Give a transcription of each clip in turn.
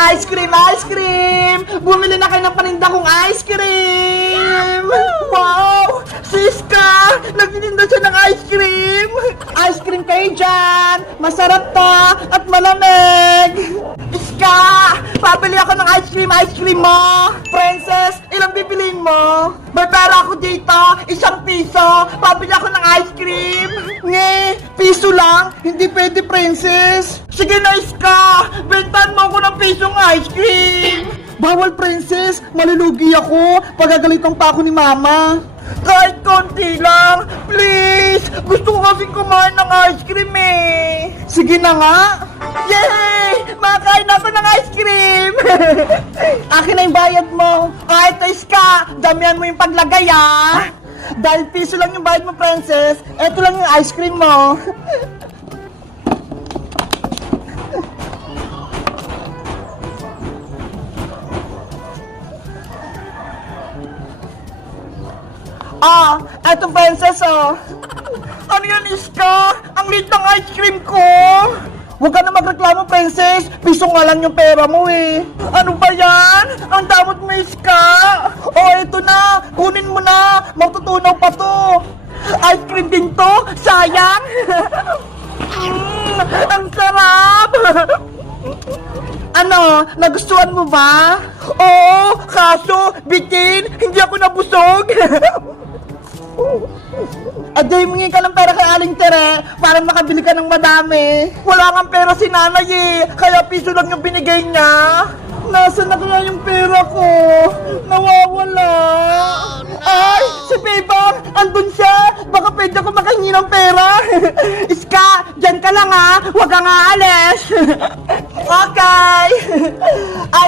Ice cream, ice cream! Bumili na kayo ng paninda kong ice cream! Wow! Siska! Nagtitinda siya ng ice cream! Ice cream kayo dyan! Masarap to at malamig! Iska! Pabili ako ng ice cream mo! Princess, ilang bibiliin mo? May pera ako dito, 1 piso! Pabili ako ng ice cream! Nge, piso lang? Hindi pwede, princess! Sige na, Iska! Bentan mo ako ng pisong ice cream! Bawal, princess! Malulugi ako! Pagagalitan pa ako ni mama! Kahit konti lang! Please! Gusto ko kasing kumain ng ice cream eh! Sige na nga! Yay! Makakain ako ng ice cream! Akin na yung bayad mo! Kahit Iska! Damihan mo yung paglagay ah! Dahil piso lang yung bayad mo, princess, eto lang yung ice cream mo. Ah, etong princess oh. Ano yan, Iska? Ang liit ng ice cream ko. Huwag ka na magreklamo, princess. Piso nga lang yung pera mo eh. Ano ba yan? Ang damot mo, Iska. Oh, eto na. Kunin mo na. Magtutunaw pa to. Ice cream din to. Sayang. Ang sarap. Ano? Nagustuhan mo ba? Oo, kaso, bitin, hindi ako nabusog. Aday, humingi ka ng pera kay Aling Tere para makabili ka ng madami. Wala kang pera si nanay eh, kaya piso lang yung binigay niya. Nasaan na kaya yung pera ko? Nawawala. Ay, si Bebang, andun siya. Baka pwede ako makahingi ng pera. Iska, dyan ka lang ha. Huwag kang aalis. Okay.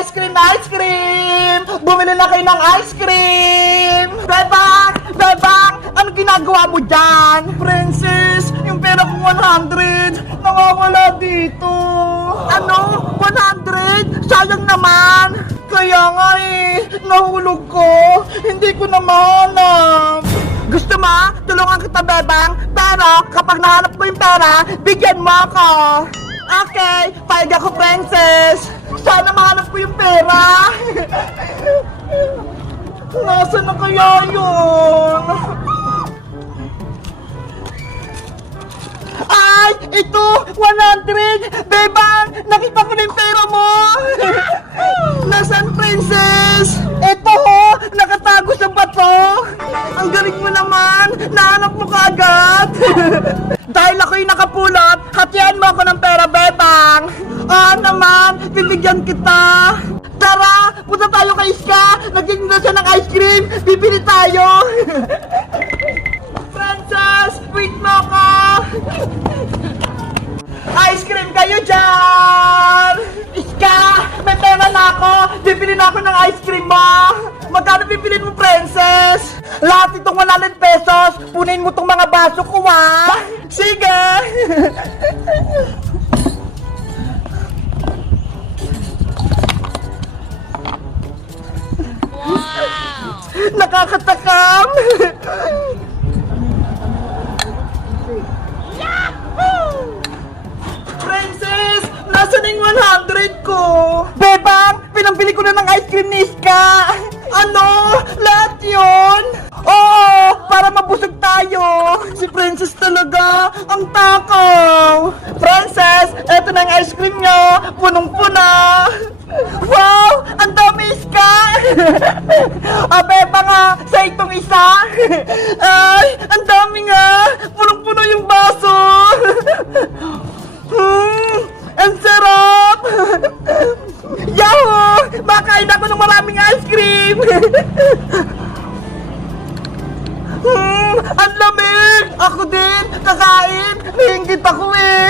Ice cream, ice cream. Bumili na kayo ng ice cream. Bebang, Bebang, ano ginagawa mo dyan? Princess, yung pera kong 100, nawawala dito. Ano? 100? Sayang naman. Kaya nga eh, nahulog ko. Hindi ko na mahanap. Gusto mo? Tulungan kita, Bebang. Pero kapag nahanap mo yung pera, bigyan mo ako. Okay, payag ako, princess. Sana mahanap ko yung pera. Nasaan na kaya yun? Ay! Ito! 100! Bebang! Nakita ko na yung pera mo! Nasaan, princess? Ito ho! Nakatago sa bato! Ang galing mo naman! Nahanap mo kaagad! Dahil ako'y nakapulot, hatian mo ako ng pera, Bebang! Naman! Bibigyan kita! Tara! Punta tayo kay Iska! Nagtitinda siya ng ice cream! Bibili tayo! Princess! Wait mo ako! Ice cream kayo dyan! Iska! May pera na ako! Bibili na ako ng ice cream mo! Magkano bibilin mo, princess? Lahat itong 100 pesos! Punin mo itong mga baso ko, ha? Sige! Wow! Nakakatakam! Princess! Nasaan yung 100 ko? Bebang! Pinambili ko na ng ice cream ni Iska! Ano? Lahat yun? Oo! Para mabusog tayo! Si Princess talaga! Ang takaw! Princess! Eto na ang ice cream nyo! Punong-puna! Wow! Ang dami, Iska! Beba nga! Sa itong isa! Ay! Ang dami nga! Punong-puno yung baso! Ang sarap! Yahoo! Makain ako ng maraming ice cream! Ang lamig! Ako din! Kakain! Nainggit ako eh!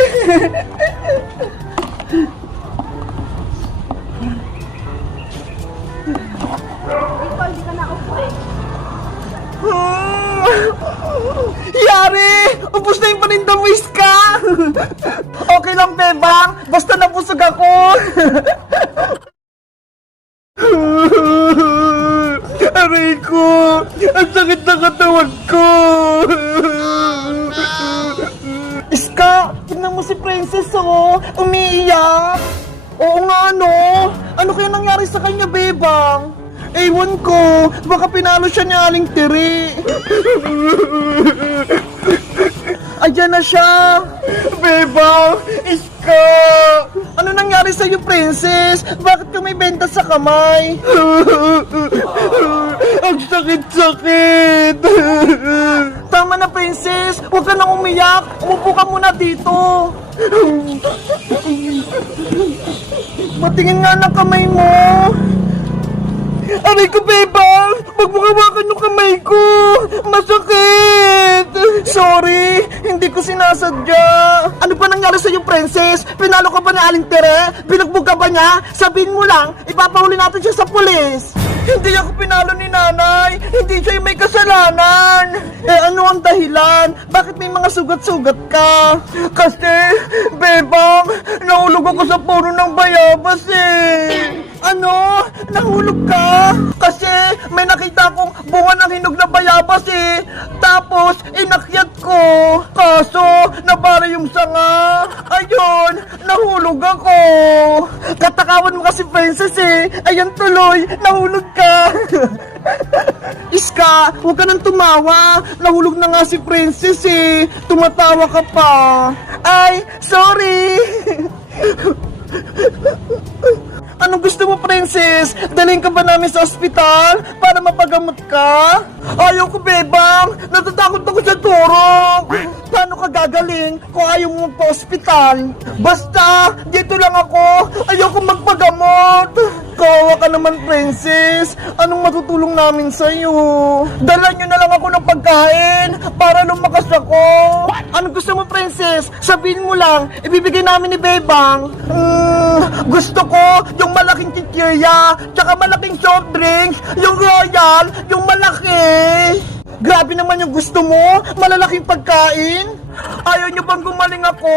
Yari! Ubus na yung paninda mo, Iska! Okay lang, Bebang. Basta nabusog ako. Aray ko! Ang sakit na katawan ko! Iska! Tignan mo si Princess, oh! Umiiyak! Oo nga, no? nangyari sa kanya, Bebang? Ewan ko, baka pinalo siya ni Aling Tiri. Ayan na siya. Bebang, Iska. Ano nangyari sa'yo, Princess? Bakit ka may benta sa kamay? Ang sakit-sakit. Tama na, Princess. Huwag ka nang umiyak. Umupo ka muna dito. Matingin nga ng kamay mo. Aray ko, Bebang! Huwag mo hawakan yung kamay ko! Masakit! Sorry, hindi ko sinasadya. Ano pa nangyari sa'yo, Princess? Pinalo ka ba ni Aling Tere? Binugbog ka ba niya? Sabihin mo lang, ipapahuli natin siya sa pulis. Hindi ako pinalo ni nanay. Hindi siya yung may kasalanan. Eh ano ang dahilan? Bakit may mga sugat-sugat ka? Kasi, Bebang, nahulog ako sa puno ng bayabas eh. Ano? Nahulog ka? Kasi may nakita akong bunga ng hinog na bayabas eh. Tapos, inakyat ko. Kaso, nabara yung sanga. Ayun, nahulog ako. Katakawan mo kasi, Princess eh. Ayan tuloy, nahulog ka. Iska, huwag ka nang tumawa. Nahulog na nga si Princess eh. Tumatawa ka pa. Ay, sorry. Anong gusto mo, Princess? Dalhin ka ba namin sa ospital para mapagamot ka? Ayaw ko, Bebang. Natatakot ako sa turok. Paano ka gagaling kung ayaw mo pa-ospital? Basta, dito lang ako. Ayaw ko magpagamot. Kawawa ka naman, Princess. Anong matutulong namin sa'yo? Dala nyo na lang ako ng pagkain para lumakas ako. Anong gusto mo, Princess? Sabihin mo lang, ibibigay namin ni Bebang. Gusto ko yung malaking chichirya, tsaka malaking soft drinks, yung royal, yung malaki. Grabe naman yung gusto mo, malalaking pagkain. Ayaw nyo bang gumaling ako?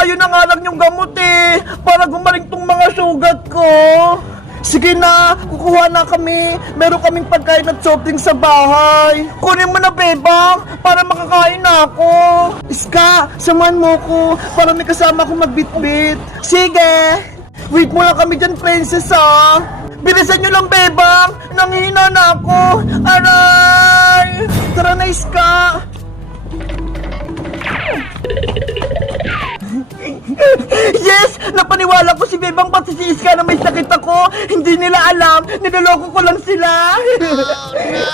Ayun na nga lang yung gamot eh, para gumaling tong mga sugat ko. Sige na, kukuha na kami. Meron kaming pagkain at soft drinks sa bahay. Kunin mo na, Bebang, para makakain na ako. Iska, samahan mo ko para may kasama akong magbitbit. Sige. Wait mo lang kami dyan, Princess, ha? Bilisan nyo lang, Bebang. Nanghihina na ako. Aray! Tara na, Iska. Yes! Napaniwala ko si Bebang pati si Iska na may sakit ako. Hindi nila alam. Niloloko ko lang sila.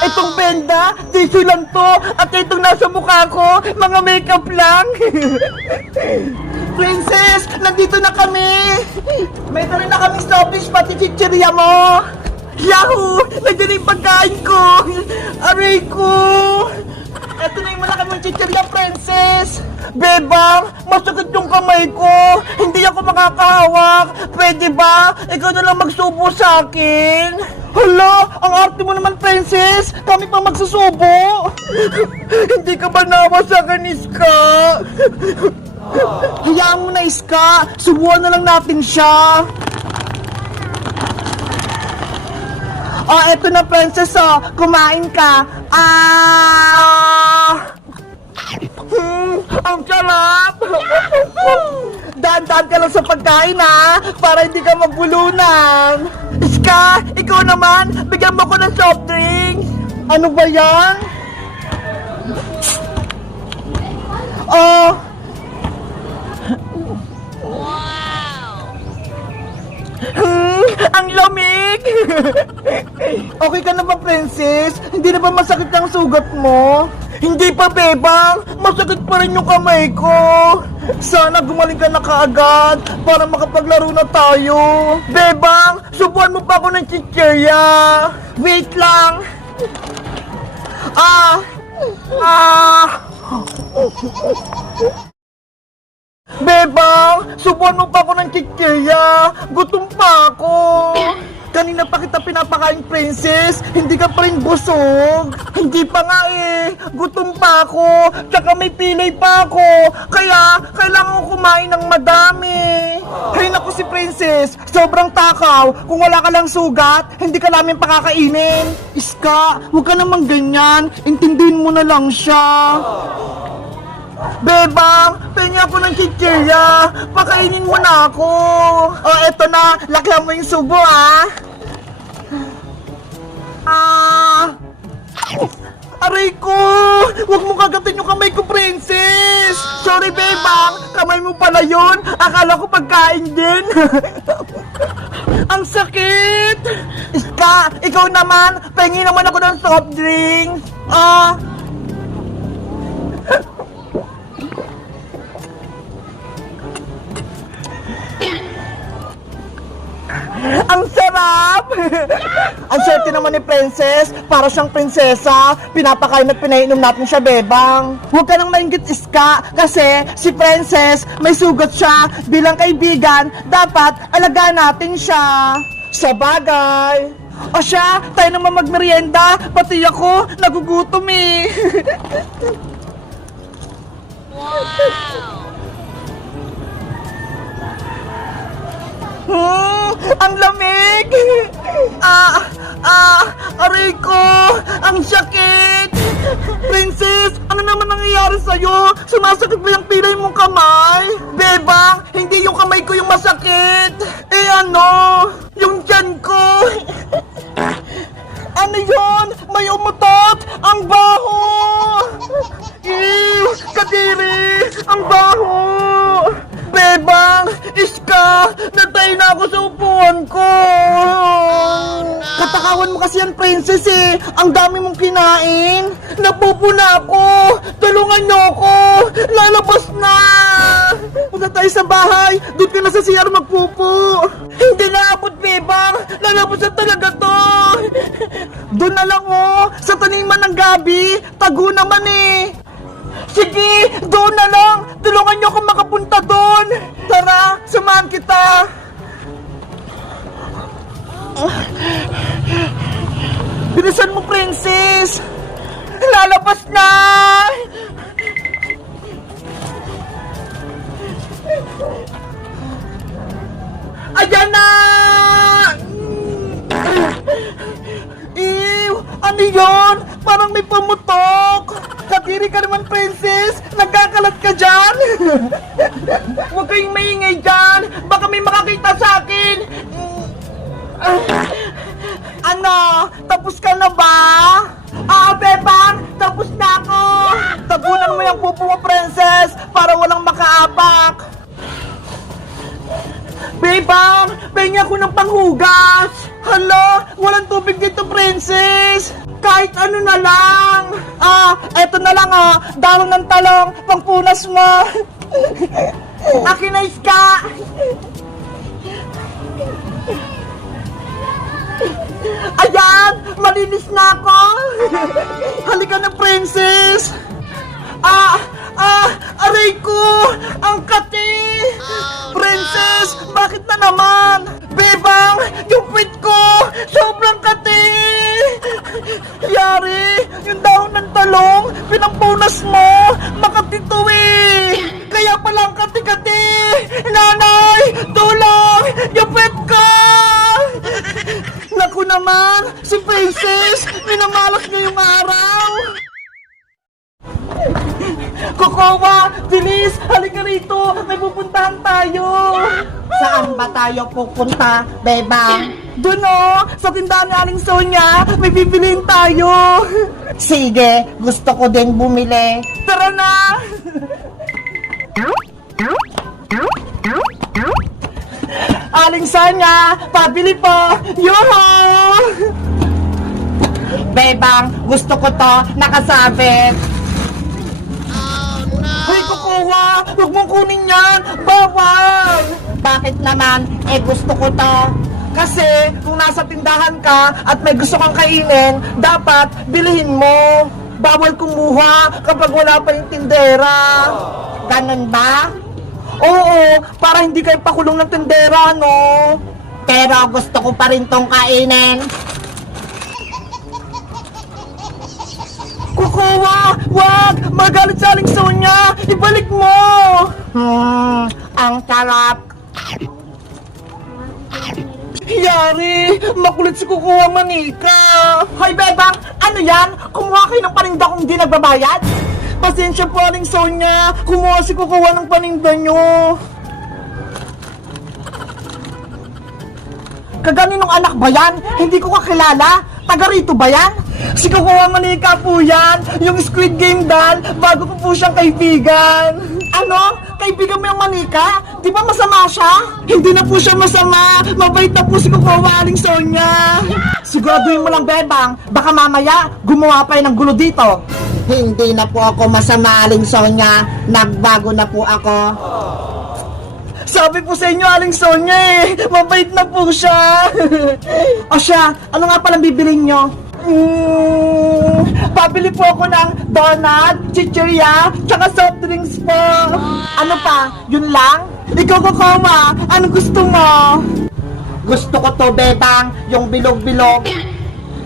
Itong benda, tissue lang to. At itong nasa mukha ko, mga makeup lang. Princess, nandito na kami. May rin na kami stoppish pati chichirya mo. Yahoo! Nandiyan yung pagkain ko. Aray ko. Eto na yung malaki mong chichirya, Princess. Bebang, masakit yung kamay ko. Hindi ako makakahawak. Pwede ba? Ikaw na lang magsubo sa akin. Hala, ang arte mo naman, Princess. Kami pa magsusubo. Hindi ka ba nawa sa akin, Iska? Hayaan mo na, Iska. Subuhan na lang natin siya. Oh, eto na, Princess, oh. Kumain ka. Ang sarap! Daan-daan ka lang sa pagkain, ha? Para hindi ka magbulunan. Iska, ikaw naman, bigyan mo ko ng soft drinks. Ano ba yan? Oh. Ang lamig! Okay ka na ba, Princess? Hindi na ba masakit ang sugat mo? Hindi pa, Bebang! Masakit pa rin yung kamay ko! Sana gumaling ka na kaagad para makapaglaro na tayo! Bebang! Subuhan mo pa ako ng chichirya! Wait lang! Bebang, subuhan mo pa ako ng chichirya. Gutom pa ako. Kanina pa kita pinapakain, Princess. Hindi ka pa rin busog. Hindi pa nga eh. Gutom pa ako. Tsaka may pilay pa ako. Kaya, kailangan ko kumain ng madami. Hay naku si Princess. Sobrang takaw. Kung wala ka lang sugat, hindi ka namin pakakainin. Iska, huwag ka namang ganyan. Intindihin mo na lang siya. Bebang, pengi ako ng chichirya. Pakainin mo na ako. O, eto na. Lakihan mo yung subo, ha? Aray ko! Huwag mo kagatin yung kamay ko, princess! Sorry, bebang! Kamay mo pala yun! Akala ko pagkain din! Ang sakit! Iska, ikaw naman! Pahingi naman ako ng soft drink! Ang sarap! Ang swerte naman ni Princess. Para siyang prinsesa. Pinapakain at pinainom natin siya, bebang. Huwag ka nang maingit, Iska. Kasi si Princess, may sugat siya. Bilang kaibigan, dapat alagaan natin siya. Sa bagay. O siya, tayo naman magmerienda. Pati ako, nagugutom eh. Ang lamig! Aray ko! Ang sakit! Princess, ano naman nangyayari sa'yo? Sumasakit ba yung pilay mong kamay? Bebang, hindi yung kamay ko yung masakit! Eh ano? Yung tiyan ko! Ano yun? May umutot! Ang baho! Ew! Kadiri! Ang baho! Bebang! Iska! Natay na ako sa upuan ko! Katakawan mo kasi yan, princess eh! Ang dami mong kinain! Napupuna ako! Tulungan niyo ako! Lalabas na! Punta tayo sa bahay! Doon ka na sa CR magpupo! Hindi naabot, Bebang! Lalabas na talaga to! Doon na lang oh! Sa taniman ng gabi! Tago naman eh! Sige, doon na lang! Tulungan niyo akong makapunta doon! Tara, samahan kita! Bilisan mo, princess! Lalabas na! Ayan na! Ew! Ano yun? Parang may pamutok! Katiri ka naman, princess! Nagkakalat ka dyan! Huwag kayong maingay dyan! Baka may makakita sa akin! Ano? Tapos ka na ba? Bebang! Tapos na ako! Tagunan mo yung pupo mo, princess! Para walang makaapak! Bebang! Pahingi ako ng panghugas! Hala! Walang tubig dito, princess! Kahit ano na lang! Eto na lang Dahon ng talong! Pangpunas mo! Akin na, Iska! Ayan! Malinis na ako! Halika na, princess! Aray ko! Ang kati! Princess! Bakit na naman? Bebang! Yung puwit ko! Sobrang kati! Yari! Yung dahon ng talong! Pinampunas mo! Makati to eh! Kaya palang kati-kati! Nanay! Tulong! Yung puwit ko! Naku naman! Si Princess! Minamalas niya yung araw! Kokowa! Bilis! Halika rito! May pupuntahan tayo! Saan ba tayo pupunta, Bebang? Doon sa tindahan ni Aling Sonia! May bibiliin tayo! Sige, gusto ko din bumili. Tara na! Aling Sonia! Pabili po! Yoho! Bebang, gusto ko to nakasabit. Hoy, Kokowa! Huwag mong kunin yan! Bawal! Bakit naman? Gusto ko to. Kasi kung nasa tindahan ka at may gusto kang kainin, dapat bilhin mo. Bawal kumuha kapag wala pa yung tindera. Ganun ba? Oo, para hindi kayo pakulong ng tindera, no? Pero gusto ko pa rin tong kainin. Kukuha! Wag! Magalit sa Aling Sonia! Ibalik mo! Ang sarap. Yari! Makulit si Kukuha Manika! Hoy, Bebang! Ano yan? Kumuha kayo ng paninda kung di nagbabayad? Pasensya po, Aling Sonia! Kumuha si Kukuha ng paninda nyo! Kaganinong anak ba yan? Hindi ko kakilala! Taga rito ba yan? Si Kukuha Manika po yan, yung Squid Game doll, bago ko po siyang kaibigan. Ano? Kaibigan mo yung Manika? Di ba masama siya? Hindi na po siya masama, mabait na po si Kukuha Aling Sonia. Siguraduhin mo lang, Bebang, baka mamaya gumawa pa ng gulo dito. Hindi na po ako masama, Aling Sonia. Nagbago na po ako. Sabi po sa inyo, Aling Sonia mabait na po siya. O siya, ano nga palang bibilin nyo? Pabili po ako ng donut, chichirya, tsaka soft drinks po. Ano pa? Yun lang? Ikaw, Kokoma, ano gusto mo? Gusto ko to, Bebang, yung bilog-bilog.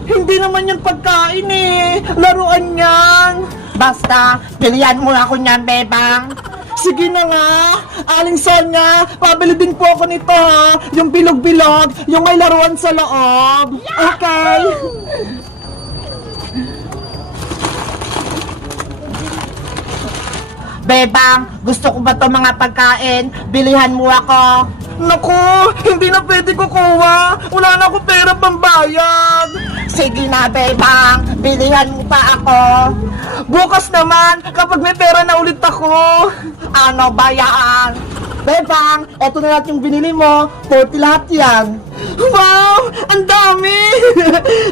Hindi naman yung pagkain laruan yan. Basta, pilihan mo ako niyan, Bebang. Sige na nga, Aling Sonia, pabili din po ako nito ha. Yung bilog-bilog, yung may laruan sa loob. Okay. Bebang, gusto ko ba to mga pagkain? Bilihan mo ako. Naku, hindi na pwede kukuha. Wala na akong pera pambayad. Sige na, Bebang, bilihan mo pa ako. Bukas naman, kapag may pera na ulit ako. Ano ba yan? Bebang, eto na lahat yung binili mo. 40 lahat yan. Wow! Ang dami!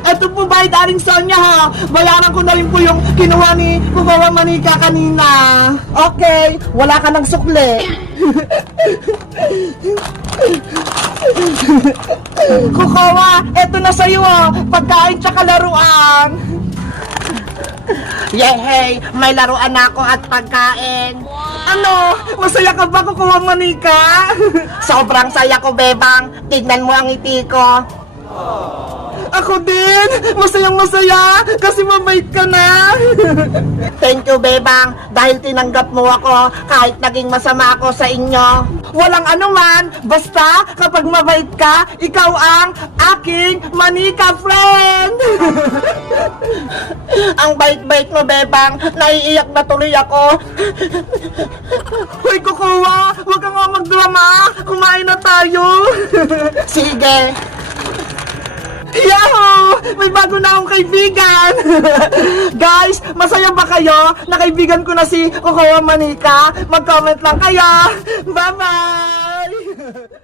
Eto po bayad, Aling Sonia ha. Bayaran ko na rin po yung kinuha ni Kukawa Manika kanina. Okay, wala ka ng sukle. Kukawa, eto na sa'yo pagkain tsaka laruan. Yehey, may laruan ako at pagkain. Ano? Masaya ka ba, Kukawa Manika? Sobrang saya ko, Bebang. Tignan mo ang ngiti ko. Ako din! Masayang masaya! Kasi mabait ka na! Thank you, Bebang, dahil tinanggap mo ako kahit naging masama ako sa inyo. Walang anuman! Basta, kapag mabait ka, ikaw ang aking Manika friend! Ang bait-bait mo, Bebang. Naiiyak na tuloy ako. Hoy, Kukuha! Huwag ka nga magdrama! Kumain na tayo! Sige. Yahoo! May bago na akong kaibigan! Guys, masaya ba kayo na kaibigan ko na si Kukawa Manika? Mag-comment lang kayo! Bye-bye!